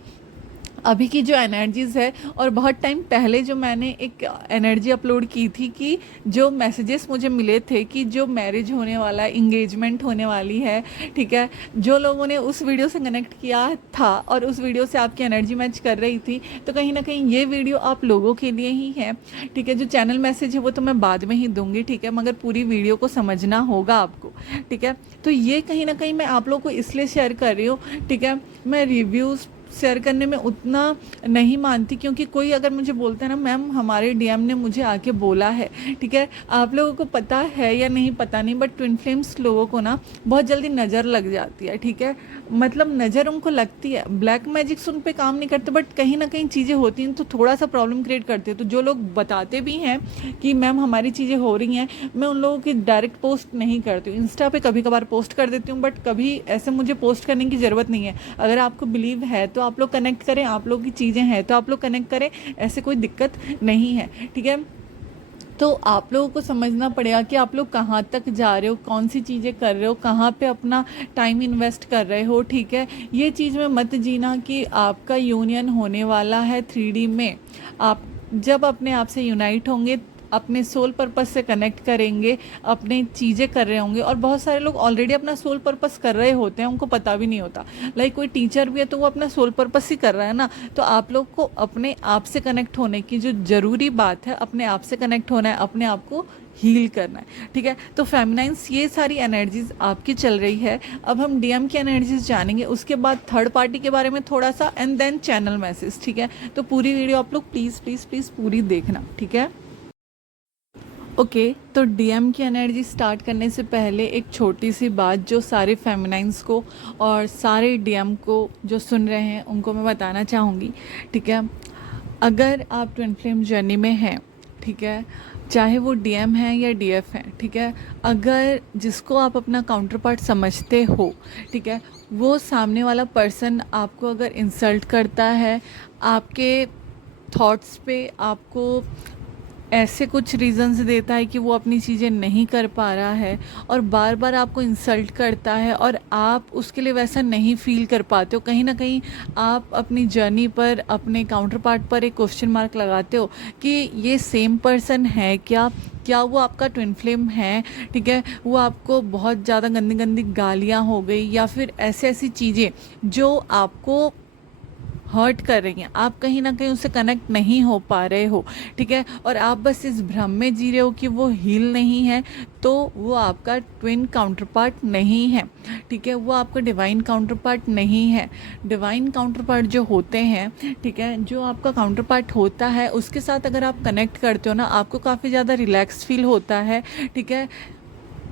अभी की जो एनर्जीज़ है, और बहुत टाइम पहले जो मैंने एक एनर्जी अपलोड की थी कि जो मैसेजेस मुझे मिले थे कि जो मैरिज होने वाला है, इंगेजमेंट होने वाली है। ठीक है, जो लोगों ने उस वीडियो से कनेक्ट किया था और उस वीडियो से आपकी एनर्जी मैच कर रही थी, तो कहीं ना कहीं ये वीडियो आप लोगों के लिए ही है। ठीक है, जो चैनल मैसेज है वो तो मैं बाद में ही दूंगी। ठीक है, मगर पूरी वीडियो को समझना होगा आपको। ठीक है, तो ये कहीं ना कहीं मैं आप लोगों को इसलिए शेयर कर रही हूँ। ठीक है, मैं रिव्यूज़ शेयर करने में उतना नहीं मानती, क्योंकि कोई अगर मुझे बोलता है ना, मैम हमारे डीएम ने मुझे आके बोला है। ठीक है, आप लोगों को पता है या नहीं पता नहीं, बट ट्विन फ्लेम्स लोगों को ना बहुत जल्दी नज़र लग जाती है। ठीक है, मतलब नज़र उनको लगती है, ब्लैक मैजिक्स उन पे काम नहीं करते, बट कहीं ना कहीं चीज़ें होती हैं तो थोड़ा सा प्रॉब्लम क्रिएट करते हैं। तो जो लोग बताते भी हैं कि मैम हमारी चीज़ें हो रही हैं, मैं उन लोगों की डायरेक्ट पोस्ट नहीं करती हूँ। इंस्टा पे कभी कभार पोस्ट कर देती हूँ, बट कभी ऐसे मुझे पोस्ट करने की ज़रूरत नहीं है। अगर आपको बिलीव है तो आप लोग कनेक्ट करें, आप लोग की चीज़ें हैं तो आप लोग कनेक्ट करें, ऐसे कोई दिक्कत नहीं है। ठीक है, तो आप लोगों को समझना पड़ेगा कि आप लोग कहाँ तक जा रहे हो, कौन सी चीज़ें कर रहे हो, कहाँ पे अपना टाइम इन्वेस्ट कर रहे हो। ठीक है, ये चीज़ में मत जीना कि आपका यूनियन होने वाला है 3D में। आप जब अपने आप से यूनाइट होंगे, अपने सोल पर्पस से कनेक्ट करेंगे, अपने चीज़ें कर रहे होंगे, और बहुत सारे लोग ऑलरेडी अपना सोल पर्पस कर रहे होते हैं, उनको पता भी नहीं होता। लाइक कोई टीचर भी है तो वो अपना सोल पर्पस ही कर रहा है ना। तो आप लोग को अपने आप से कनेक्ट होने की जो ज़रूरी बात है, अपने आप से कनेक्ट होना है, अपने आप को हील करना है। ठीक है, तो फेमिनाइंस ये सारी एनर्जीज आपकी चल रही है। अब हम डीएम की एनर्जीज जानेंगे, उसके बाद थर्ड पार्टी के बारे में थोड़ा सा, एंड देन चैनल मैसेज। ठीक है, तो पूरी वीडियो आप लोग प्लीज़ प्लीज़ प्लीज़ पूरी देखना। ठीक है, ओके, तो डीएम की एनर्जी स्टार्ट करने से पहले एक छोटी सी बात जो सारे फेमिनाइंस को और सारे डीएम को जो सुन रहे हैं उनको मैं बताना चाहूँगी। ठीक है, अगर आप ट्विन फ्लेम जर्नी में हैं, ठीक है, चाहे वो डीएम है या डीएफ है, ठीक है, अगर जिसको आप अपना काउंटर पार्ट समझते हो, ठीक है, वो सामने वाला पर्सन आपको अगर इंसल्ट करता है, आपके थॉट्स पे आपको ऐसे कुछ रीज़न्स देता है कि वो अपनी चीज़ें नहीं कर पा रहा है और बार बार आपको इंसल्ट करता है और आप उसके लिए वैसा नहीं फील कर पाते हो, कहीं ना कहीं आप अपनी जर्नी पर, अपने काउंटर पार्ट पर एक क्वेश्चन मार्क लगाते हो कि ये सेम पर्सन है क्या वो आपका ट्विन फ्लेम है। ठीक है, वो आपको बहुत ज़्यादा गंदी गंदी गालियाँ हो गई या फिर ऐसी ऐसी चीज़ें जो आपको हर्ट कर रही हैं, आप कहीं ना कहीं उससे कनेक्ट नहीं हो पा रहे हो, ठीक है, और आप बस इस भ्रम में जी रहे हो कि वो हील नहीं है, तो वो आपका ट्विन काउंटर पार्ट नहीं है, ठीक है, वो आपका डिवाइन काउंटर पार्ट नहीं है। डिवाइन काउंटर पार्ट जो होते हैं, ठीक है, जो आपका काउंटर पार्ट होता है उसके साथ अगर आप कनेक्ट करते हो ना, आपको काफ़ी ज़्यादा रिलैक्स फील होता है, ठीक है।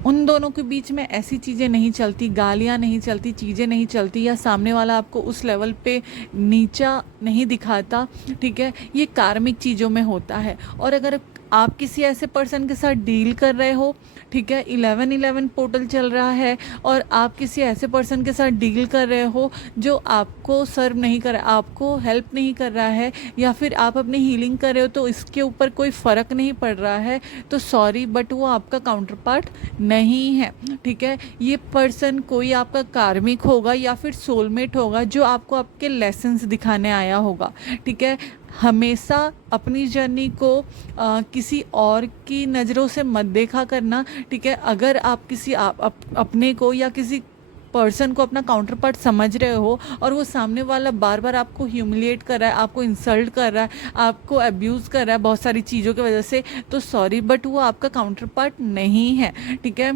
उन दोनों के बीच में ऐसी चीज़ें नहीं चलती, गालियाँ नहीं चलती, चीज़ें नहीं चलती, या सामने वाला आपको उस लेवल पे नीचा नहीं दिखाता, ठीक है, ये कार्मिक चीज़ों में होता है। और अगर आप किसी ऐसे पर्सन के साथ डील कर रहे हो, ठीक है, 11-11 पोर्टल चल रहा है, और आप किसी ऐसे पर्सन के साथ डील कर रहे हो जो आपको सर्व नहीं कर रहा, आपको हेल्प नहीं कर रहा है, या फिर आप अपनी हीलिंग कर रहे हो तो इसके ऊपर कोई फ़र्क नहीं पड़ रहा है, तो सॉरी बट वो आपका काउंटर पार्ट नहीं है, ठीक है। ये पर्सन कोई आपका कार्मिक होगा या फिर सोलमेट होगा जो आपको आपके लेसन्स दिखाने आया होगा, ठीक है। हमेशा अपनी जर्नी को किसी और की नज़रों से मत देखा करना, ठीक है। अगर आप किसी अपने को या किसी पर्सन को अपना काउंटर पार्ट समझ रहे हो और वो सामने वाला बार बार आपको ह्यूमिलिएट कर रहा है, आपको इंसल्ट कर रहा है, आपको अब्यूज़ कर रहा है बहुत सारी चीज़ों की वजह से, तो सॉरी बट वो आपका काउंटर पार्ट नहीं है, ठीक है।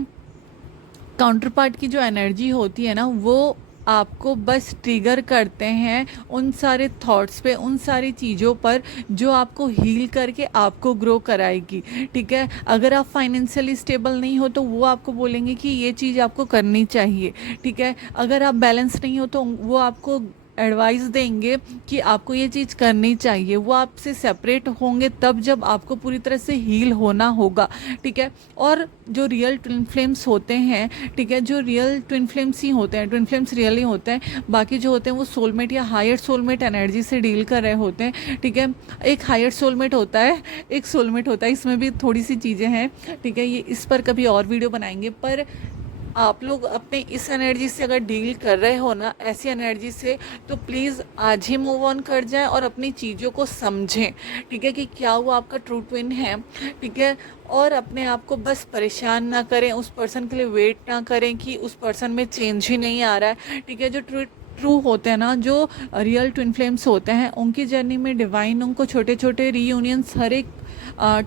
काउंटर पार्ट की जो एनर्जी होती है ना, वो आपको बस ट्रिगर करते हैं उन सारे थॉट्स पे, उन सारी चीज़ों पर जो आपको हील करके आपको ग्रो कराएगी, ठीक है। अगर आप फाइनेंशियली स्टेबल नहीं हो तो वो आपको बोलेंगे कि ये चीज़ आपको करनी चाहिए, ठीक है। अगर आप बैलेंस नहीं हो तो वो आपको एडवाइस देंगे कि आपको ये चीज़ करनी चाहिए। वो आपसे सेपरेट होंगे तब जब आपको पूरी तरह से हील होना होगा, ठीक है। और जो रियल ट्विन फ्लेम्स होते हैं, ठीक है, जो रियल ट्विन फ्लेम्स ही होते हैं, ट्विन फ्लेम्स रियल ही होते हैं, बाकी जो होते हैं वो सोलमेट या हायर सोलमेट एनर्जी से डील कर रहे होते हैं, ठीक है। एक हायर सोलमेट होता है, एक सोलमेट होता है, इसमें भी थोड़ी सी चीज़ें हैं, ठीक है, ये इस पर कभी और वीडियो बनाएंगे। पर आप लोग अपने इस एनर्जी से अगर डील कर रहे हो ना, ऐसी एनर्जी से, तो प्लीज़ आज ही मूव ऑन कर जाएं और अपनी चीज़ों को समझें, ठीक है, कि क्या वो आपका ट्रू ट्विन है, ठीक है। और अपने आप को बस परेशान ना करें, उस पर्सन के लिए वेट ना करें कि उस पर्सन में चेंज ही नहीं आ रहा है, ठीक है। जो ट्रू होते हैं ना, जो रियल ट्विन फ्लेम्स होते हैं, उनकी जर्नी में डिवाइन उनको छोटे छोटे रीयूनियंस हर एक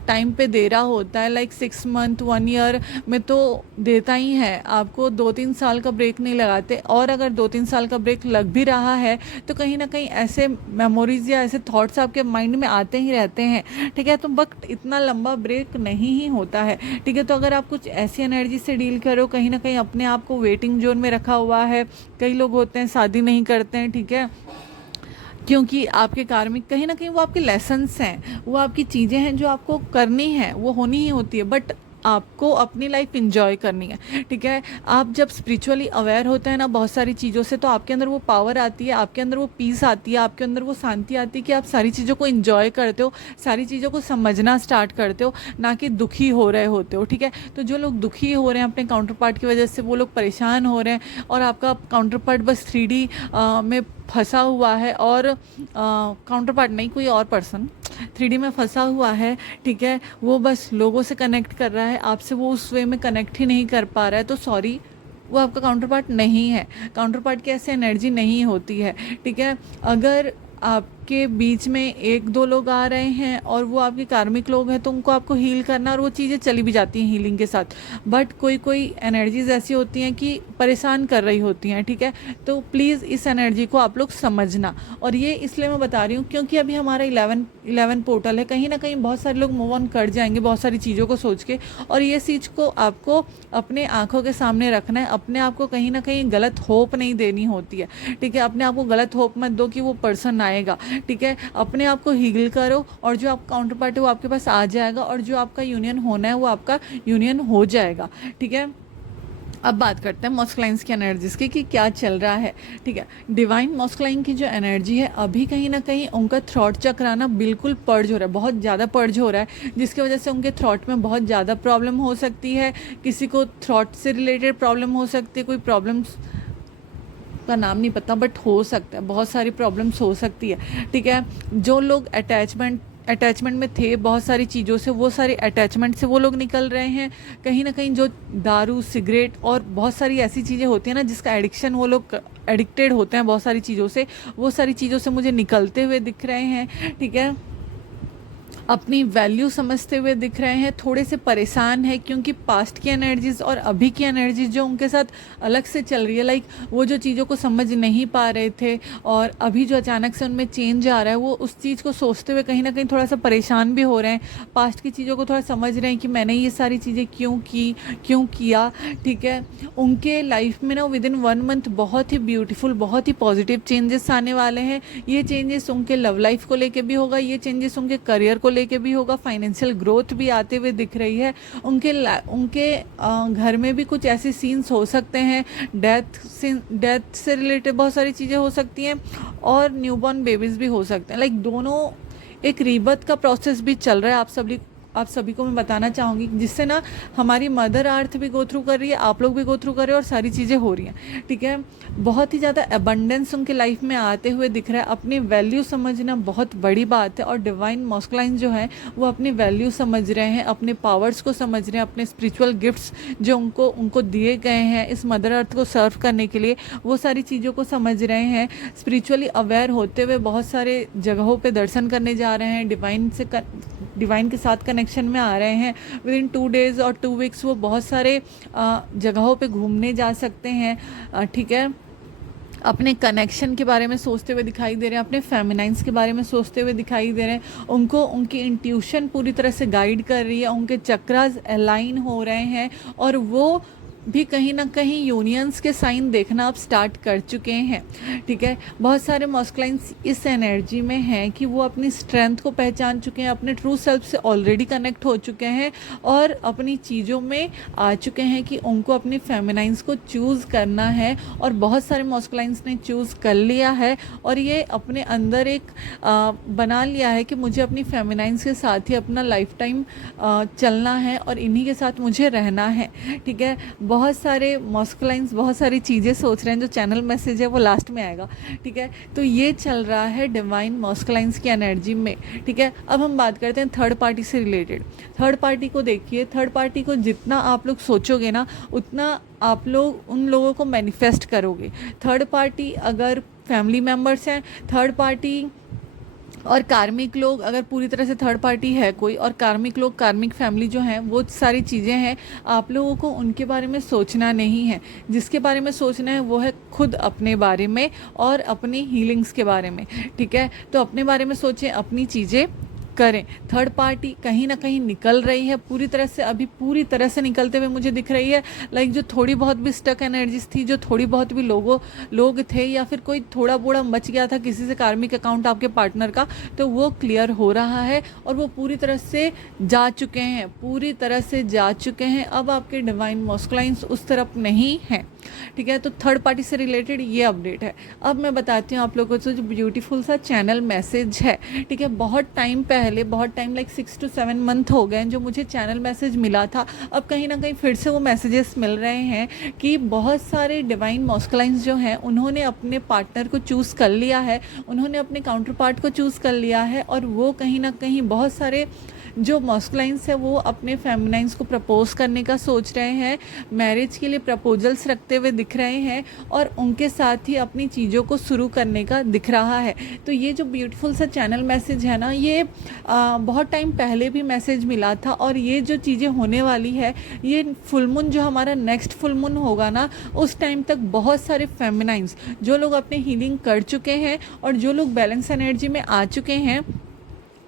टाइम पे दे रहा होता है, लाइक 6 मंथ 1 ईयर में तो देता ही है आपको, 2-3 साल का ब्रेक नहीं लगाते। और अगर 2-3 साल का ब्रेक लग भी रहा है तो कहीं ना कहीं ऐसे मेमोरीज या ऐसे थॉट्स आपके माइंड में आते ही रहते हैं, ठीक है। तो बट इतना लंबा ब्रेक नहीं ही होता है, ठीक है। तो अगर आप कुछ ऐसी एनर्जी से डील करो, कहीं ना कहीं अपने आप को वेटिंग जोन में रखा हुआ है, कई लोग होते हैं शादी नहीं करते हैं, ठीक है, क्योंकि आपके कार्मिक कहीं ना कहीं वो आपके लेसन्स हैं, वो आपकी चीज़ें हैं जो आपको करनी है, वो होनी ही होती है, बट आपको अपनी लाइफ इंजॉय करनी है, ठीक है। आप जब स्पिरिचुअली अवेयर होते हैं ना बहुत सारी चीज़ों से, तो आपके अंदर वो पावर आती है, आपके अंदर वो पीस आती है, आपके अंदर वो शांति आती है कि आप सारी चीज़ों को इंजॉय करते हो, सारी चीज़ों को समझना स्टार्ट करते हो, ना कि दुखी हो रहे होते हो, ठीक है। तो जो लोग दुखी हो रहे हैं अपने काउंटर पार्ट की वजह से, वो लोग परेशान हो रहे हैं, और आपका काउंटर पार्ट बस 3D में फंसा हुआ है, और काउंटर पार्ट नहीं, कोई और पर्सन 3D में फंसा हुआ है, ठीक है, वो बस लोगों से कनेक्ट कर रहा है, आपसे वो उस वे में कनेक्ट ही नहीं कर पा रहा है, तो सॉरी वो आपका काउंटर पार्ट नहीं है। काउंटर पार्ट की ऐसे एनर्जी नहीं होती है, ठीक है। अगर आपके बीच में 1-2 लोग आ रहे हैं और वो आपके कार्मिक लोग हैं, तो उनको आपको हील करना, और वो चीज़ें चली भी जाती हैं हीलिंग के साथ, बट कोई एनर्जीज ऐसी होती हैं कि परेशान कर रही होती हैं, ठीक है। तो प्लीज़ इस एनर्जी को आप लोग समझना, और ये इसलिए मैं बता रही हूँ क्योंकि अभी हमारा 11 पोर्टल है, कहीं ना कहीं बहुत सारे लोग मूव ऑन कर जाएंगे बहुत सारी चीज़ों को सोच के, और ये चीज़ को आपको अपने आँखों के सामने रखना है। अपने आप को कहीं ना कहीं गलत होप नहीं देनी होती है, ठीक है। अपने आप को गलत होप मत दो कि वो पर्सन आएगा, ठीक है। अपने आप को हील करो, और जो आप काउंटर पार्ट है वो आपके पास आ जाएगा, और जो आपका यूनियन होना है वो आपका यूनियन हो जाएगा, ठीक है। अब बात करते हैं मॉस्कुलाइन्स की एनर्जीज की कि क्या चल रहा है, ठीक है। डिवाइन मॉस्कुलाइन की जो एनर्जी है, अभी कहीं ना कहीं उनका थ्रॉट चक्र आना बिल्कुल पर्ज हो रहा है, बहुत ज़्यादा पर्ज हो रहा है, जिसकी वजह से उनके थ्रॉट में बहुत ज़्यादा प्रॉब्लम हो सकती है। किसी को थ्रॉट से रिलेटेड प्रॉब्लम हो सकती है, कोई प्रॉब्लम्स का नाम नहीं पता, बट हो सकता है, बहुत सारी प्रॉब्लम्स हो सकती है, ठीक है। जो लोग अटैचमेंट अटैचमेंट में थे बहुत सारी चीज़ों से, वो सारे अटैचमेंट से वो लोग निकल रहे हैं। कहीं ना कहीं जो दारू, सिगरेट और बहुत सारी ऐसी चीज़ें होती हैं ना जिसका एडिक्शन वो लोग एडिक्टेड होते हैं बहुत सारी चीज़ों से, वो सारी चीज़ों से मुझे निकलते हुए दिख रहे हैं। ठीक है, अपनी वैल्यू समझते हुए दिख रहे हैं। थोड़े से परेशान है क्योंकि पास्ट की एनर्जीज और अभी की एनर्जीज जो उनके साथ अलग से चल रही है, लाइक वो जो चीज़ों को समझ नहीं पा रहे थे और अभी जो अचानक से उनमें चेंज आ रहा है, वो उस चीज़ को सोचते हुए कहीं ना कहीं थोड़ा सा परेशान भी हो रहे हैं। पास्ट की चीज़ों को थोड़ा समझ रहे हैं कि मैंने ये सारी चीज़ें क्यों की, क्यों किया। ठीक है, उनके लाइफ में ना विद इन 1 मंथ बहुत ही ब्यूटीफुल, बहुत ही पॉजिटिव चेंजेस आने वाले हैं। ये चेंजेस उनके लव लाइफ को लेके भी होगा, ये चेंजेस उनके करियर को लेके भी होगा, फाइनेंशियल ग्रोथ भी आते हुए दिख रही है। उनके घर में भी कुछ ऐसे सीन्स हो सकते हैं, डेथ से रिलेटेड बहुत सारी चीज़ें हो सकती हैं और न्यूबॉर्न बेबीज़ भी हो सकते हैं। लाइक दोनों एक रीबर्थ का प्रोसेस भी चल रहा है। आप सभी को मैं बताना चाहूँगी, जिससे ना हमारी मदर अर्थ भी गो थ्रू कर रही है, आप लोग भी गो थ्रू कर रहे हो और सारी चीज़ें हो रही हैं। ठीक है, बहुत ही ज़्यादा अबंडेंस उनके लाइफ में आते हुए दिख रहा है। अपनी वैल्यू समझना बहुत बड़ी बात है और डिवाइन मॉस्कुलाइन जो है वो अपनी वैल्यू समझ रहे हैं, अपने पावर्स को समझ रहे हैं, अपने स्पिरिचुअल गिफ्ट्स जो उनको दिए गए हैं इस मदर अर्थ को सर्व करने के लिए, वो सारी चीज़ों को समझ रहे हैं। स्पिरिचुअली अवेयर होते हुए बहुत सारे जगहों पे दर्शन करने जा रहे हैं, डिवाइन के साथ कनेक्शन में आ रहे हैं। विद इन 2 days और 2 weeks वो बहुत सारे जगहों पे घूमने जा सकते हैं। ठीक है, अपने कनेक्शन के बारे में सोचते हुए दिखाई दे रहे हैं, अपने फेमिनाइन्स के बारे में सोचते हुए दिखाई दे रहे हैं। उनको उनकी इंट्यूशन पूरी तरह से गाइड कर रही है, उनके चक्रास अलाइन हो रहे हैं और वो भी कहीं ना कहीं यूनियंस के साइन देखना अब स्टार्ट कर चुके हैं। ठीक है, बहुत सारे मॉस्कुलाइन्स इस एनर्जी में हैं कि वो अपनी स्ट्रेंथ को पहचान चुके हैं, अपने ट्रू सेल्फ से ऑलरेडी कनेक्ट हो चुके हैं और अपनी चीज़ों में आ चुके हैं कि उनको अपनी फेमिनाइन्स को चूज़ करना है। और बहुत सारे मॉस्कुलाइन्स ने चूज़ कर लिया है और ये अपने अंदर एक बना लिया है कि मुझे अपनी फेमिनाइन्स के साथ ही अपना लाइफ टाइम चलना है और इन्हीं के साथ मुझे रहना है। ठीक है, बहुत सारे मॉस्कुलाइन्स बहुत सारी चीज़ें सोच रहे हैं, जो चैनल मैसेज है वो लास्ट में आएगा। ठीक है, तो ये चल रहा है डिवाइन मॉस्कुलाइन्स की एनर्जी में। ठीक है, अब हम बात करते हैं थर्ड पार्टी से रिलेटेड। थर्ड पार्टी को देखिए, थर्ड पार्टी को जितना आप लोग सोचोगे ना उतना आप लोग उन लोगों को मैनिफेस्ट करोगे। थर्ड पार्टी अगर फैमिली मेम्बर्स हैं, थर्ड पार्टी और कार्मिक लोग अगर पूरी तरह से थर्ड पार्टी है कोई, और कार्मिक लोग, कार्मिक फैमिली जो हैं, वो सारी चीज़ें हैं। आप लोगों को उनके बारे में सोचना नहीं है। जिसके बारे में सोचना है वो है खुद अपने बारे में और अपनी हीलिंग्स के बारे में। ठीक है, तो अपने बारे में सोचें, अपनी चीज़ें करें। थर्ड पार्टी कहीं ना कहीं निकल रही है पूरी तरह से, अभी पूरी तरह से निकलते हुए मुझे दिख रही है। लाइक जो थोड़ी बहुत भी स्टक एनर्जीज थी, जो थोड़ी बहुत भी लोग थे या फिर कोई थोड़ा बूढ़ा बच गया था किसी से कार्मिक अकाउंट आपके पार्टनर का, तो वो क्लियर हो रहा है और वो पूरी तरह से जा चुके हैं, पूरी तरह से जा चुके हैं। अब आपके डिवाइन मॉस्कुलाइन्स उस तरफ नहीं हैं। ठीक है, तो थर्ड पार्टी से रिलेटेड ये अपडेट है। अब मैं बताती हूँ आप लोगों को जो ब्यूटीफुल सा चैनल मैसेज है। ठीक है, बहुत टाइम पहले, बहुत टाइम लाइक 6 to 7 मंथ हो गए जो मुझे चैनल मैसेज मिला था। अब कहीं ना कहीं फिर से वो मैसेजेस मिल रहे हैं कि बहुत सारे डिवाइन मॉस्कुलाइन्स जो हैं उन्होंने अपने पार्टनर को चूज़ कर लिया है, उन्होंने अपने काउंटर पार्ट को चूज़ कर लिया है और वो कहीं ना कहीं बहुत सारे जो मॉस्कुलाइन्स है वो अपने फेमिनाइन्स को प्रपोज करने का सोच रहे हैं, मैरिज के लिए प्रपोजल्स रखते हुए दिख रहे हैं और उनके साथ ही अपनी चीज़ों को शुरू करने का दिख रहा है। तो ये जो ब्यूटीफुल सा चैनल मैसेज है ना, ये बहुत टाइम पहले भी मैसेज मिला था और ये जो चीज़ें होने वाली है, ये फुल मून जो हमारा नेक्स्ट फुल मून होगा ना, उस टाइम तक बहुत सारे फेमिनाइन्स जो लोग अपने हीलिंग कर चुके हैं और जो लोग बैलेंस एनर्जी में आ चुके हैं,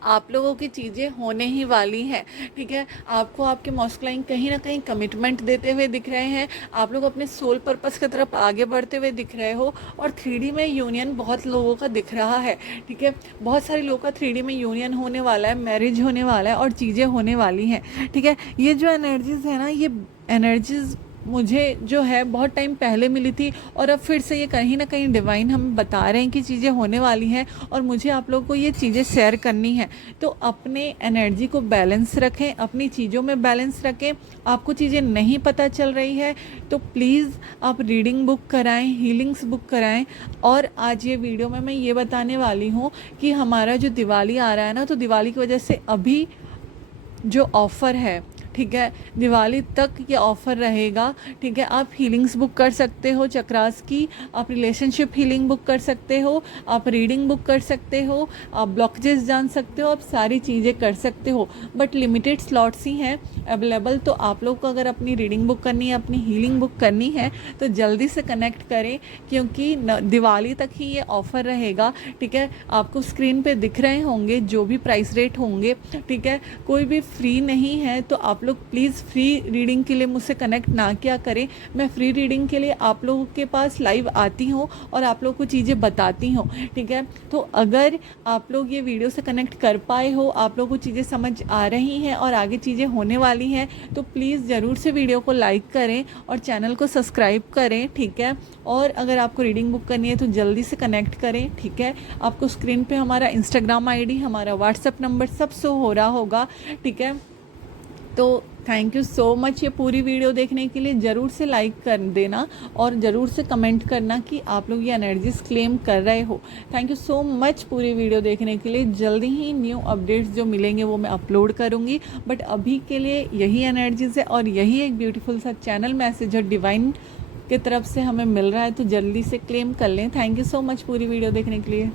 आप लोगों की चीज़ें होने ही वाली हैं। ठीक है, आपको आपके मॉस्कुलाइन कहीं ना कहीं कमिटमेंट देते हुए दिख रहे हैं, आप लोग अपने सोल पर्पस की तरफ आगे बढ़ते हुए दिख रहे हो और 3D में यूनियन बहुत लोगों का दिख रहा है। ठीक है, बहुत सारे लोगों का 3D में यूनियन होने वाला है, मैरिज होने वाला है और चीज़ें होने वाली हैं। ठीक है, ये जो एनर्जीज़ है ना, ये एनर्जीज़ मुझे जो है बहुत टाइम पहले मिली थी और अब फिर से ये कहीं ना कहीं डिवाइन हमें बता रहे हैं कि चीज़ें होने वाली हैं और मुझे आप लोगों को ये चीज़ें शेयर करनी है। तो अपने एनर्जी को बैलेंस रखें, अपनी चीज़ों में बैलेंस रखें। आपको चीज़ें नहीं पता चल रही है तो प्लीज़ आप रीडिंग बुक कराएं, हीलिंग्स बुक कराएं। और आज ये वीडियो में मैं ये बताने वाली हूँ कि हमारा जो दिवाली आ रहा है ना, तो दिवाली की वजह से अभी जो ऑफ़र है, ठीक है, दिवाली तक ये ऑफ़र रहेगा। ठीक है, आप हीलिंग्स बुक कर सकते हो चक्रास की, आप रिलेशनशिप हीलिंग बुक कर सकते हो, आप रीडिंग बुक कर सकते हो, आप ब्लॉकेजेस जान सकते हो, आप सारी चीज़ें कर सकते हो। बट लिमिटेड स्लॉट्स ही हैं अवेलेबल। तो आप लोग को अगर अपनी रीडिंग बुक करनी है, अपनी हीलिंग बुक करनी है तो जल्दी से कनेक्ट करें, क्योंकि दिवाली तक ही ये ऑफ़र रहेगा। ठीक है, आपको स्क्रीन पे दिख रहे होंगे जो भी प्राइस रेट होंगे। ठीक है, कोई भी फ्री नहीं है, तो आप लोग प्लीज़ फ्री रीडिंग के लिए मुझसे कनेक्ट ना किया करें। मैं फ्री रीडिंग के लिए आप लोगों के पास लाइव आती हूँ और आप लोगों को चीज़ें बताती हूँ। ठीक है, तो अगर आप लोग ये वीडियो से कनेक्ट कर पाए हो, आप लोगों को चीज़ें समझ आ रही हैं और आगे चीज़ें होने वाली हैं, तो प्लीज़ ज़रूर से वीडियो को लाइक करें और चैनल को सब्सक्राइब करें। ठीक है, और अगर आपको रीडिंग बुक करनी है तो जल्दी से कनेक्ट करें। ठीक है, आपको स्क्रीन पे हमारा इंस्टाग्राम आईडी, हमारा व्हाट्सएप नंबर सब शो हो रहा होगा। ठीक है, तो थैंक यू सो मच ये पूरी वीडियो देखने के लिए। ज़रूर से लाइक कर देना और ज़रूर से कमेंट करना कि आप लोग ये एनर्जीज क्लेम कर रहे हो। थैंक यू सो मच पूरी वीडियो देखने के लिए। जल्दी ही न्यू अपडेट्स जो मिलेंगे वो मैं अपलोड करूँगी, बट अभी के लिए यही एनर्जीज़ है और यही एक ब्यूटीफुल सा चैनल मैसेज और डिवाइन की तरफ से हमें मिल रहा है, तो जल्दी से क्लेम कर लें। थैंक यू सो मच पूरी वीडियो देखने के लिए।